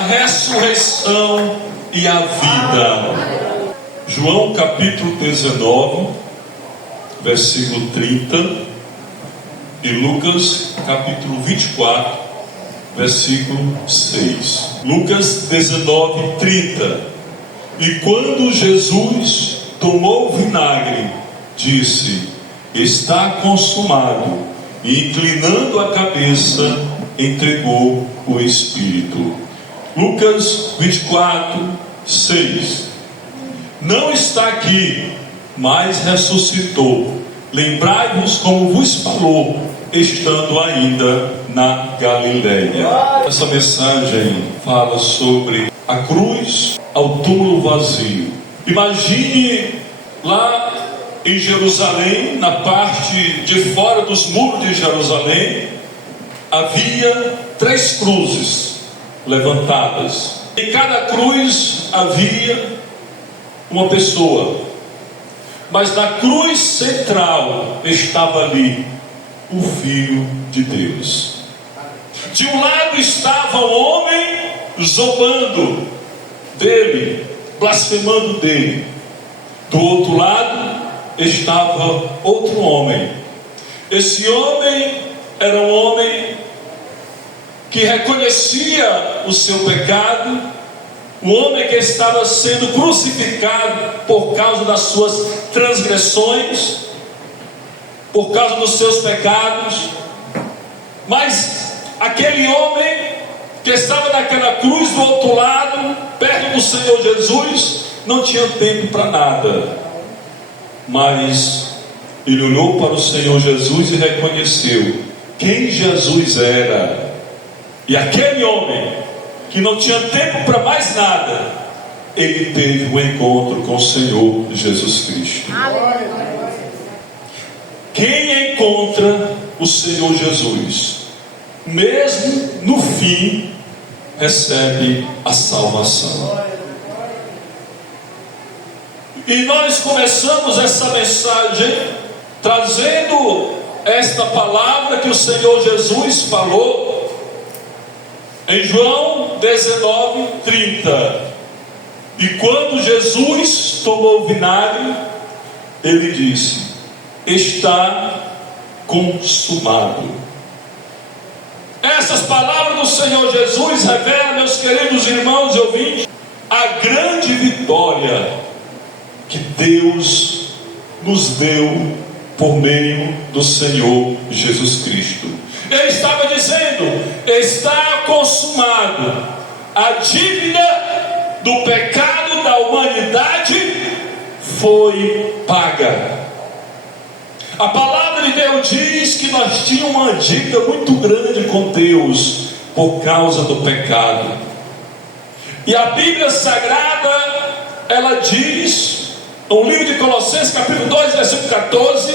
a ressurreição e a vida. João capítulo 19, versículo 30, e Lucas capítulo 24, versículo 6. Lucas 19, 30. E quando Jesus tomou o vinagre, disse: está consumado, e inclinando a cabeça, entregou o Espírito. Lucas 24, 6. Não está aqui, mas ressuscitou. Lembrai-vos como vos falou, estando ainda na Galileia. Essa mensagem fala sobre a cruz ao túmulo vazio. Imagine lá em Jerusalém, na parte de fora dos muros de Jerusalém, havia 3 cruzes levantadas. Em cada cruz havia uma pessoa, mas na cruz central estava ali o Filho de Deus. De um lado estava o homem zombando dele, blasfemando dele. Do outro lado estava outro homem. Esse homem era um homem que reconhecia o seu pecado, um homem que estava sendo crucificado por causa das suas transgressões, por causa dos seus pecados. Mas aquele homem que estava naquela cruz do outro lado, perto do Senhor Jesus, não tinha tempo para nada. Mas ele olhou para o Senhor Jesus e reconheceu quem Jesus era. E aquele homem, que não tinha tempo para mais nada, ele teve um encontro com o Senhor Jesus Cristo. Quem encontra o Senhor Jesus, mesmo no fim, recebe a salvação. E nós começamos essa mensagem trazendo esta palavra que o Senhor Jesus falou em João 19, 30. E quando Jesus tomou o vinagre, ele disse: está consumado. Essas palavras do Senhor Jesus revelam, meus queridos irmãos e ouvintes, a grande vitória que Deus nos deu por meio do Senhor Jesus Cristo. Ele estava dizendo: está consumado. A dívida do pecado da humanidade foi paga. A palavra de Deus diz que nós tínhamos uma dívida muito grande com Deus por causa do pecado. E a Bíblia Sagrada, ela diz, no livro de Colossenses capítulo 2, versículo 14,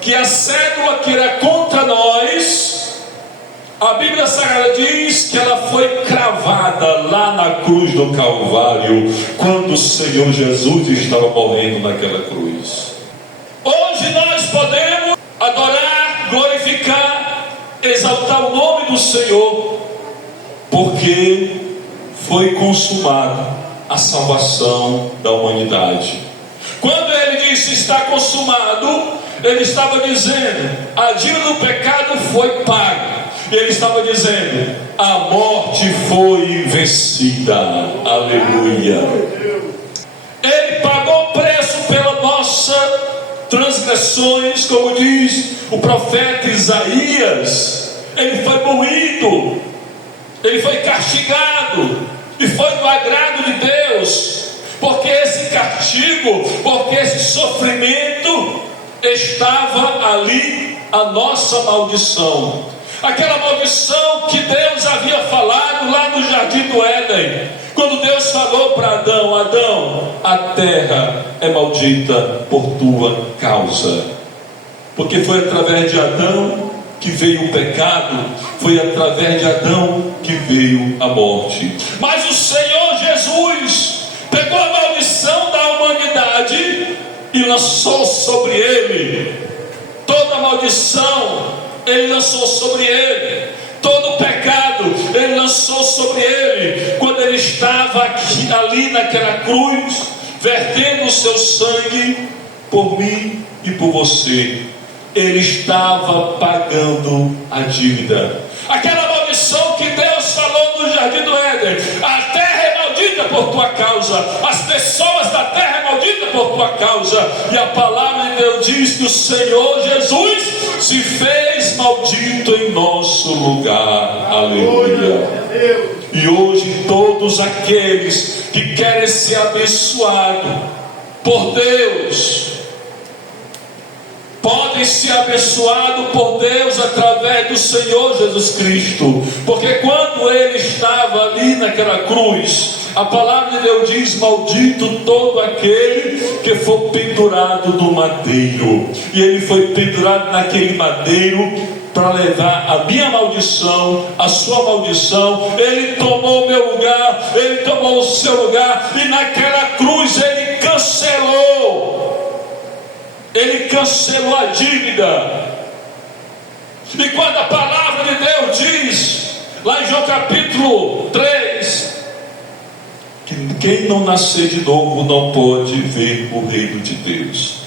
que a cédula que era contra nós, a Bíblia Sagrada diz que ela foi cravada lá na cruz do Calvário, quando o Senhor Jesus estava morrendo naquela cruz. Hoje nós podemos adorar, glorificar, exaltar o nome do Senhor, porque foi consumada a salvação da humanidade. Quando ele disse está consumado, ele estava dizendo: a dívida do pecado foi paga. Ele estava dizendo: a morte foi vencida. Aleluia. Ele pagou o preço pela nossa transgressões, como diz o profeta Isaías. Ele foi moído, ele foi castigado, e foi do agrado de Deus, porque esse castigo, porque esse sofrimento estava ali, a nossa maldição. Aquela maldição que Deus havia falado lá no jardim do Éden, quando Deus falou para Adão: Adão, a terra é maldita por tua causa. Porque foi através de Adão que veio o pecado, foi através de Adão que veio a morte. Mas o Senhor Jesus pegou a maldição da humanidade e lançou sobre ele toda a maldição. Ele lançou sobre ele todo o pecado, ele lançou sobre ele, quando estava ali naquela cruz, vertendo o seu sangue por mim e por você. Ele estava pagando a dívida. Aquela maldição que Deus falou no jardim do Éden: a terra é maldita por tua causa, as pessoas da terra é maldita por tua causa. E a palavra de Deus diz que o Senhor Jesus se fez maldito em nosso lugar. Aleluia. E hoje todos aqueles que querem ser abençoados por Deus podem ser abençoados por Deus através do Senhor Jesus Cristo, porque quando Ele estava ali naquela cruz, a palavra de Deus diz: maldito todo aquele que for pendurado no madeiro. E Ele foi pendurado naquele madeiro para levar a minha maldição, a sua maldição. Ele tomou o meu lugar, Ele tomou o seu lugar, e naquela cruz Ele cancelou a dívida. E quando a palavra de Deus diz, lá em João capítulo 3, que quem não nascer de novo não pode ver o reino de Deus.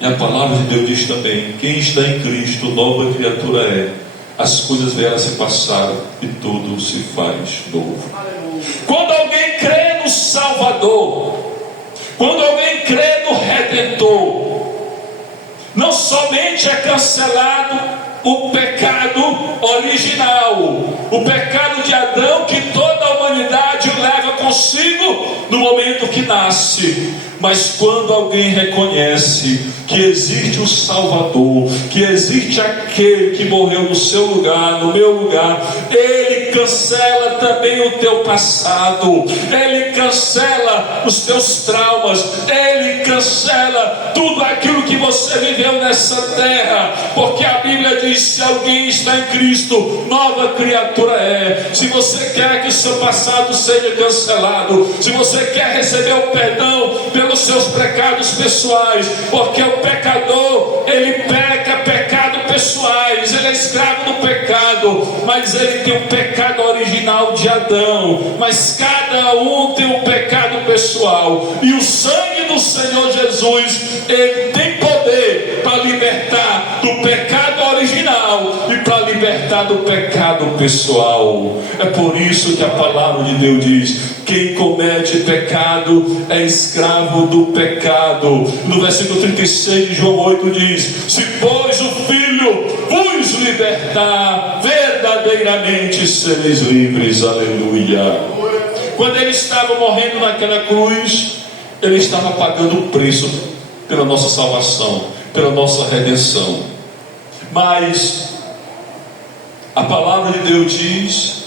E a palavra de Deus diz também: quem está em Cristo, nova criatura é. As coisas velhas se passaram e tudo se faz novo. Quando alguém crê no Salvador, quando alguém crê no Redentor, não somente é cancelado o pecado original, o pecado de Adão, que toda a humanidade leva consigo no momento que nasce, mas quando alguém reconhece que existe o Salvador, que existe aquele que morreu no seu lugar, no meu lugar, Ele cancela também o teu passado, Ele cancela os teus traumas, Ele cancela tudo aquilo que você viveu nessa terra, porque a Bíblia diz: se alguém está em Cristo, nova criatura é. Se você quer que o seu passado seja cancelado, se você quer receber o perdão pelos seus pecados pessoais, porque o pecador, ele peca pecado pessoais, ele é escravo do pecado, mas ele tem o pecado original de Adão, mas cada um tem um pecado pessoal, e o sangue do Senhor Jesus, ele tem poder para libertar do pecado original e para libertar do pecado pessoal. É por isso que a palavra de Deus diz: quem comete pecado é escravo do pecado. No versículo 36 de João 8 diz: se pois o Filho vos libertar, verdadeiramente sereis livres. Aleluia. Quando Ele estava morrendo naquela cruz, Ele estava pagando o preço pela nossa salvação, pela nossa redenção. Mas a palavra de Deus diz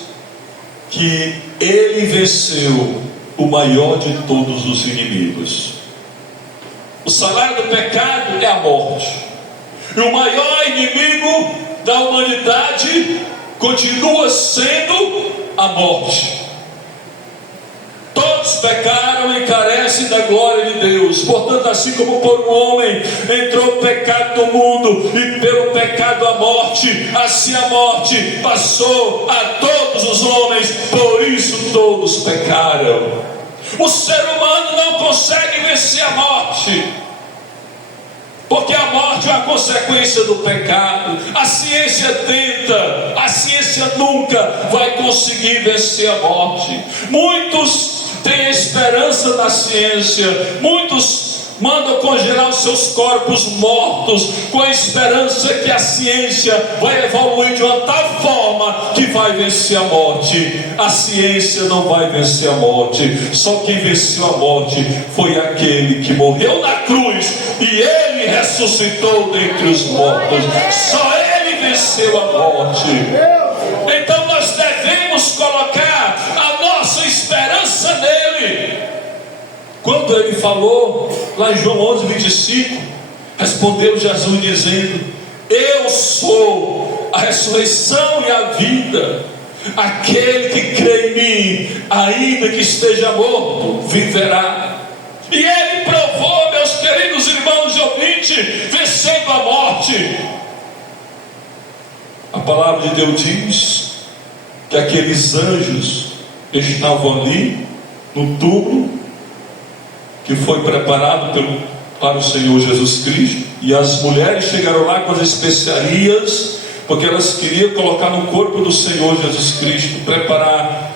que Ele venceu o maior de todos os inimigos. O salário do pecado é a morte, e o maior inimigo da humanidade continua sendo a morte. Todos pecaram e carecem da glória de Deus. Portanto, assim como por um homem entrou o pecado no mundo, e pelo pecado a morte, assim a morte passou a todos os homens, por isso todos pecaram. O ser humano não consegue vencer a morte, porque a morte é uma consequência do pecado. A ciência tenta, a ciência nunca vai conseguir vencer a morte. Muitos têm esperança na ciência, muitos mandam congelar os seus corpos mortos, com a esperança que a ciência vai evoluir de uma tal forma que vai vencer a morte. A ciência não vai vencer a morte. Só quem venceu a morte foi aquele que morreu na cruz e Ele ressuscitou dentre os mortos. Só Ele venceu a morte. Então nós devemos colocar a nossa esperança nele. Quando Ele falou lá em João 11:25, respondeu Jesus dizendo: eu sou a ressurreição e a vida. Aquele que crê em mim, ainda que esteja morto, viverá. E Ele provou, meus queridos irmãos e ouvintes, vencendo a morte. A palavra de Deus diz que aqueles anjos estavam ali no túmulo que foi preparado para o Senhor Jesus Cristo, e as mulheres chegaram lá com as especiarias, porque elas queriam colocar no corpo do Senhor Jesus Cristo, preparar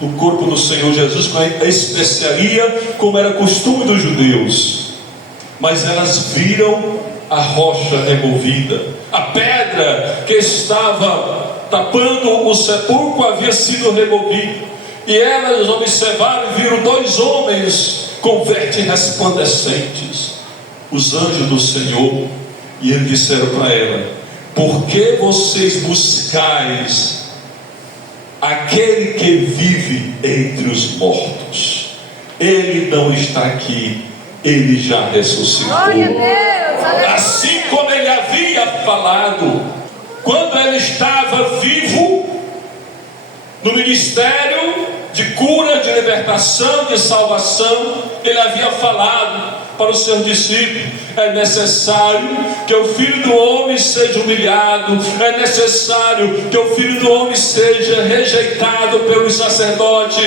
o corpo do Senhor Jesus com a especiaria, como era costume dos judeus. Mas elas viram a rocha removida, a pedra que estava tapando o sepulcro havia sido removida, e elas observaram e viram dois homens com vestes resplandecentes, os anjos do Senhor, e eles disseram para ela: por que vocês buscais aquele que vive entre os mortos? Ele não está aqui, ele já ressuscitou. Assim como ele havia falado quando ele estava vivo no ministério de cura, de libertação, de salvação, ele havia falado para os seus discípulos: é necessário que o Filho do Homem seja humilhado, é necessário que o Filho do Homem seja rejeitado pelos sacerdotes,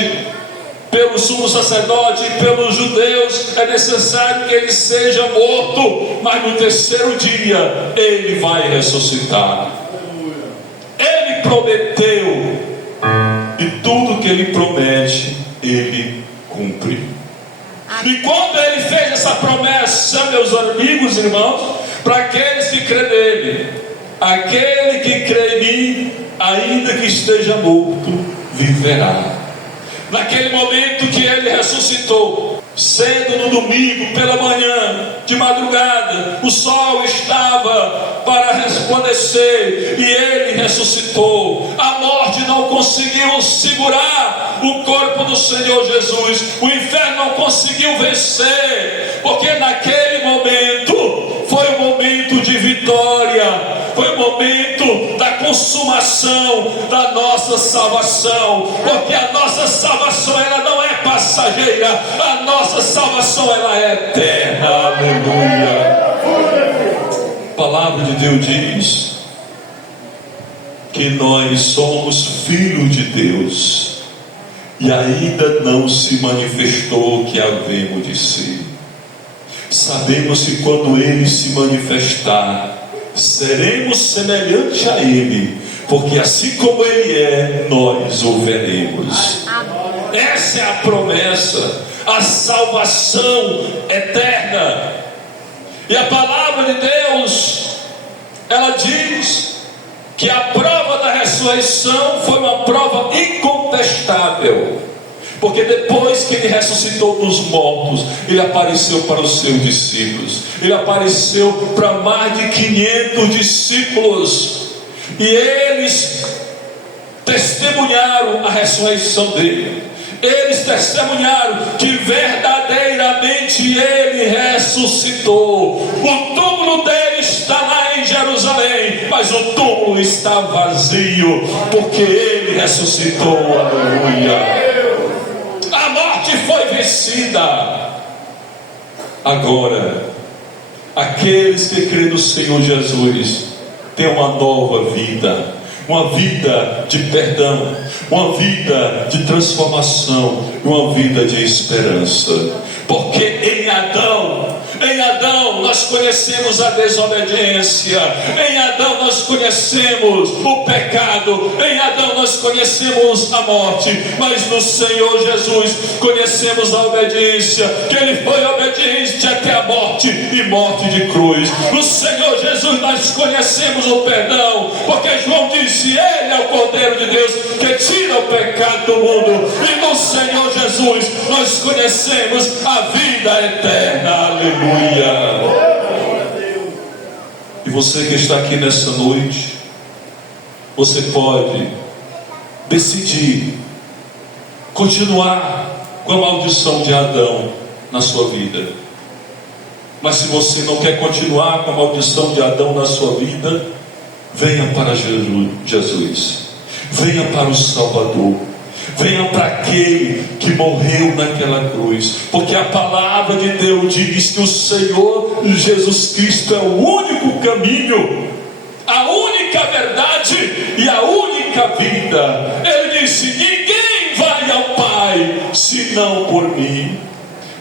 pelo sumo sacerdote e pelos judeus, é necessário que ele seja morto, mas no terceiro dia ele vai ressuscitar. Ele prometeu, e tudo que ele promete, ele cumpre. E quando ele fez essa promessa, meus amigos e irmãos, para aqueles que crêem nele: aquele que crê em mim, ainda que esteja morto, viverá. Naquele momento que ele ressuscitou, cedo no domingo, pela manhã, de madrugada, o sol estava para resplandecer, e ele ressuscitou. A morte não conseguiu segurar o corpo do Senhor Jesus, o inferno não conseguiu vencer, porque naquele momento foi um momento de vitória, foi o momento da consumação da nossa salvação, porque a nossa salvação ela não é passageira, a nossa salvação ela é eterna. Aleluia. A palavra de Deus diz que nós somos filhos de Deus, e ainda não se manifestou o que havemos de ser. Sabemos que quando ele se manifestar, seremos semelhantes a ele, porque assim como ele é, nós o veremos. Essa é a promessa, a salvação eterna. E a palavra de Deus, ela diz que a prova da ressurreição foi uma prova incontestável, porque depois que ele ressuscitou dos mortos, ele apareceu para os seus discípulos, ele apareceu para mais de 500 discípulos, e eles testemunharam a ressurreição dele. Eles testemunharam que verdadeiramente ele ressuscitou. O túmulo dele está lá em Jerusalém, mas o túmulo está vazio, porque ele ressuscitou. Aleluia. A morte foi vencida. Agora, aqueles que creem no Senhor Jesus têm uma nova vida, uma vida de perdão, uma vida de transformação, uma vida de esperança. Porque em Adão nós conhecemos a desobediência, em Adão nós conhecemos o pecado, em Adão nós conhecemos a morte, mas no Senhor Jesus conhecemos a obediência, que ele foi obediente até a morte, e morte de cruz. No Senhor Jesus nós conhecemos o perdão, porque João disse: ele é o Cordeiro de Deus que tira o pecado do mundo. E no Senhor Jesus nós conhecemos a vida eterna. Aleluia. E você que está aqui nessa noite, você pode decidir continuar com a maldição de Adão na sua vida. Mas se você não quer continuar com a maldição de Adão na sua vida, venha para Jesus, venha para o Salvador, venha para aquele que morreu naquela cruz, porque a palavra de Deus diz que o Senhor Jesus Cristo é o único caminho, a única verdade e a única vida. Ele disse: ninguém vai ao Pai senão por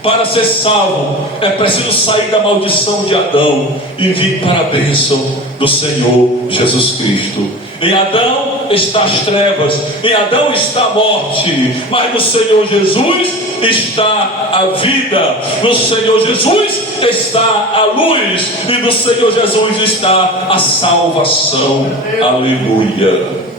Para ser salvo, é preciso sair da maldição de Adão e vir para a bênção do Senhor Jesus Cristo. Em Adão está as trevas, em Adão está a morte, mas no Senhor Jesus está a vida, no Senhor Jesus está a luz, e no Senhor Jesus está a salvação. Aleluia.